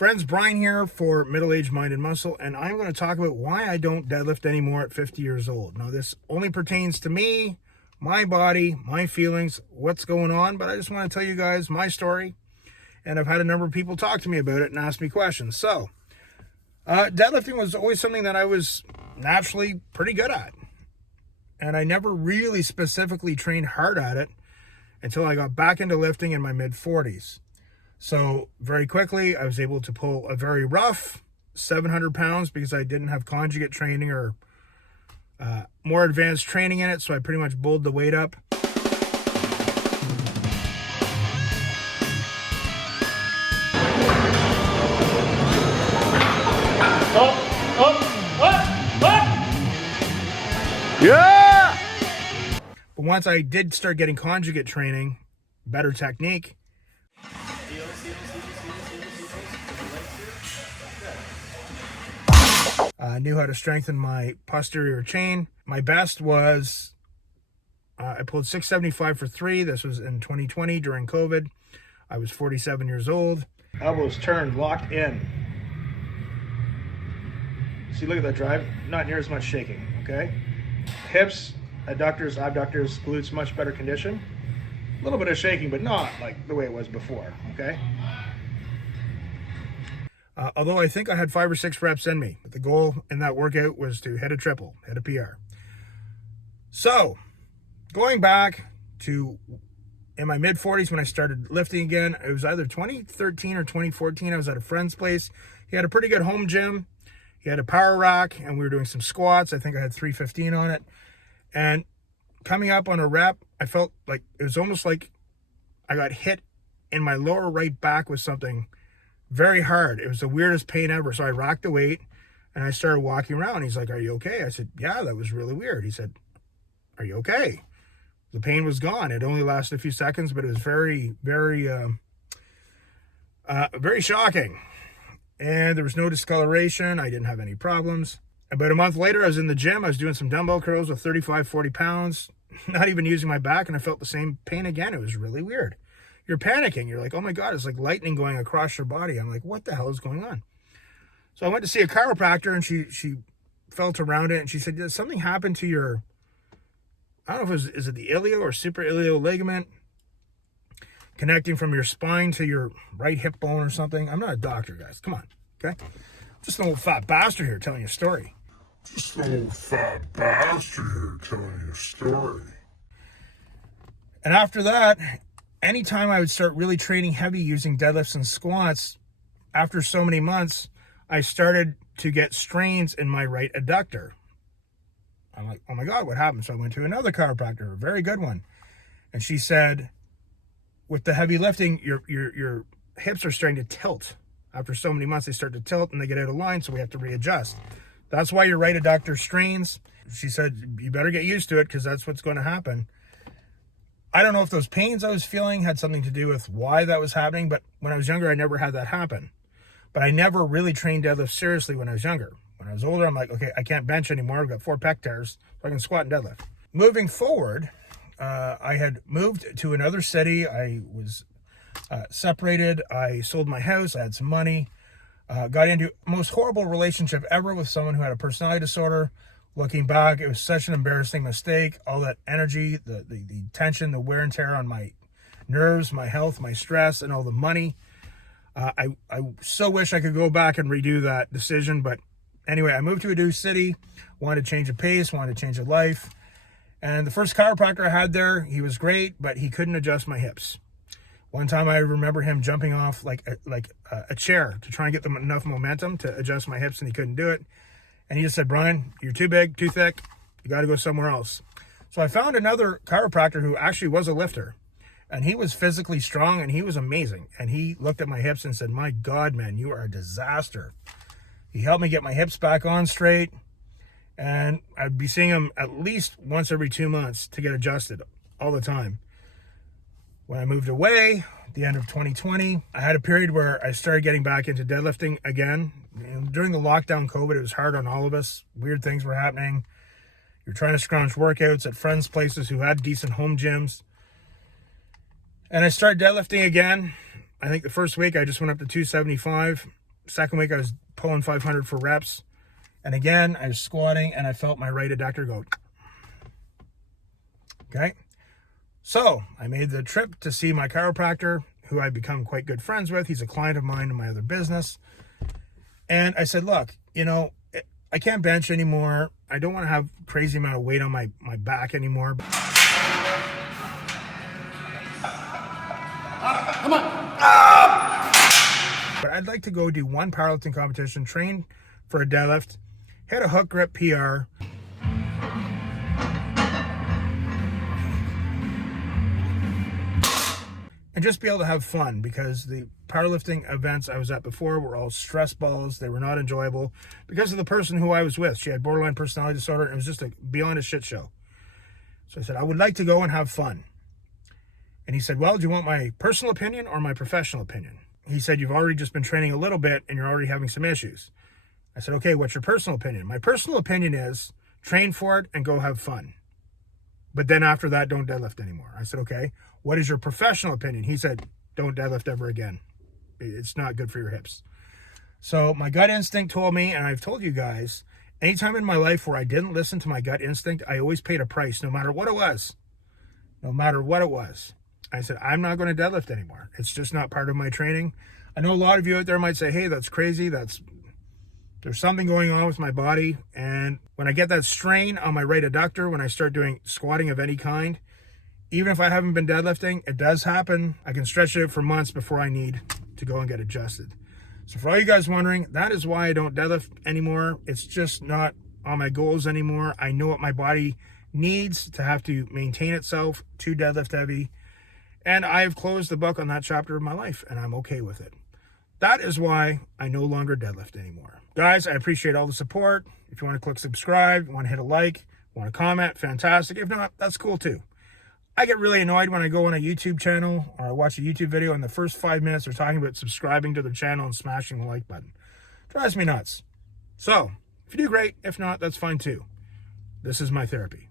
Friends, Brian here for Middle Age Mind and Muscle, and I'm going to talk about why I don't deadlift anymore at 50 years old. Now, this only pertains to me, my body, my feelings, what's going on, but I just want to tell you guys my story, and I've had a number of people talk to me about it and ask me questions. So, deadlifting was always something that I was naturally pretty good at, and I never really specifically trained hard at it until I got back into lifting in my mid-40s. So very quickly, I was able to pull a very rough 700 pounds because I didn't have conjugate training or more advanced training in it. So I pretty much bulled the weight up. Yeah! But once I did start getting conjugate training, better technique, I knew how to strengthen my posterior chain. My best was, I pulled 675 for 3. This was in 2020 during COVID. I was 47 years old. Elbows turned, locked in. See, look at that drive. Not near as much shaking, okay? Hips, adductors, abductors, glutes, much better condition. A little bit of shaking, but not like the way it was before, okay? Although I think I had 5 or 6 reps in me. But the goal in that workout was to hit a triple, hit a PR. So, going back to in my mid-40s when I started lifting again, it was either 2013 or 2014. I was at a friend's place. He had a pretty good home gym. He had a power rack, and we were doing some squats. I think I had 315 on it. And coming up on a rep, I felt like it was almost like I got hit in my lower right back with something very hard. It was the weirdest pain ever. So I rocked the weight and I started walking around. He's like, "Are you okay?" I said, "Yeah, that was really weird." He said, "Are you okay?" The pain was gone. It only lasted a few seconds, but it was very, very shocking. And there was no discoloration. I didn't have any problems. About a month later, I was in the gym. I was doing some dumbbell curls with 35, 40 pounds, not even using my back. And I felt the same pain again. It was really weird. You're panicking. You're like, oh my God, it's like lightning going across your body. I'm like, what the hell is going on? So I went to see a chiropractor, and she felt around it, and she said, "Did something happen to your, I don't know if is it the ilio or suprailio ligament connecting from your spine to your right hip bone or something?" I'm not a doctor, guys. Come on, okay? Just an old fat bastard here telling you a story. Just an old fat bastard here telling you a story. And after that, anytime I would start really training heavy using deadlifts and squats, after so many months, I started to get strains in my right adductor. I'm like, oh my God, what happened? So I went to another chiropractor, a very good one. And she said, with the heavy lifting, your hips are starting to tilt. After so many months, they start to tilt and they get out of line, so we have to readjust. That's why your right adductor strains. She said, you better get used to it because that's what's going to happen. I don't know if those pains I was feeling had something to do with why that was happening, but when I was younger, I never had that happen. But I never really trained deadlift seriously when I was younger. When I was older, I'm like, okay, I can't bench anymore. I've got 4 pec tears, so I can squat and deadlift. Moving forward, I had moved to another city. I was separated. I sold my house. I had some money. Got into the most horrible relationship ever with someone who had a personality disorder. Looking back, it was such an embarrassing mistake. All that energy, the tension, the wear and tear on my nerves, my health, my stress, and all the money. I so wish I could go back and redo that decision. But anyway, I moved to a new city, wanted to change a pace, wanted to change a life. And the first chiropractor I had there, he was great, but he couldn't adjust my hips. One time I remember him jumping off like a chair to try and get enough momentum to adjust my hips, and he couldn't do it. And he just said, "Brian, you're too big, too thick. You got to go somewhere else." So I found another chiropractor who actually was a lifter, and he was physically strong, and he was amazing. And he looked at my hips and said, "My God, man, you are a disaster." He helped me get my hips back on straight, and I'd be seeing him at least once every 2 months to get adjusted all the time. When I moved away, at the end of 2020, I had a period where I started getting back into deadlifting again. And during the lockdown COVID, it was hard on all of us. Weird things were happening. You're trying to scrounge workouts at friends' places who had decent home gyms. And I started deadlifting again. I think the first week I just went up to 275. Second week, I was pulling 500 for reps. And again, I was squatting and I felt my right adductor go. Okay. So I made the trip to see my chiropractor, who I've become quite good friends with. He's a client of mine in my other business. And I said, look, you know, I can't bench anymore. I don't want to have crazy amount of weight on my back anymore. Come on. But I'd like to go do one powerlifting competition, train for a deadlift, hit a hook grip PR. And just be able to have fun, because the powerlifting events I was at before were all stress balls. They were not enjoyable because of the person who I was with. She had borderline personality disorder, and it was just beyond a shit show. So I said, I would like to go and have fun. And he said, well, do you want my personal opinion or my professional opinion? He said, you've already just been training a little bit and you're already having some issues. I said, okay, what's your personal opinion? My personal opinion is train for it and go have fun. But then after that, don't deadlift anymore. I said, okay, what is your professional opinion? He said, don't deadlift ever again. It's not good for your hips. So my gut instinct told me, and I've told you guys, anytime in my life where I didn't listen to my gut instinct, I always paid a price, no matter what it was. No matter what it was. I said, I'm not going to deadlift anymore. It's just not part of my training. I know a lot of you out there might say, hey, that's crazy. There's something going on with my body. And when I get that strain on my right adductor, when I start doing squatting of any kind, even if I haven't been deadlifting, it does happen. I can stretch it out for months before I need to go and get adjusted. So for all you guys wondering, that is why I don't deadlift anymore. It's just not on my goals anymore. I know what my body needs to have to maintain itself to deadlift heavy. And I have closed the book on that chapter of my life, and I'm okay with it. That is why I no longer deadlift anymore. Guys, I appreciate all the support. If you want to click subscribe, you want to hit a like, you want to comment, fantastic. If not, that's cool too. I get really annoyed when I go on a YouTube channel or I watch a YouTube video and the first 5 minutes they're talking about subscribing to their channel and smashing the like button. Drives me nuts. So, if you do, great. If not, that's fine too. This is my therapy.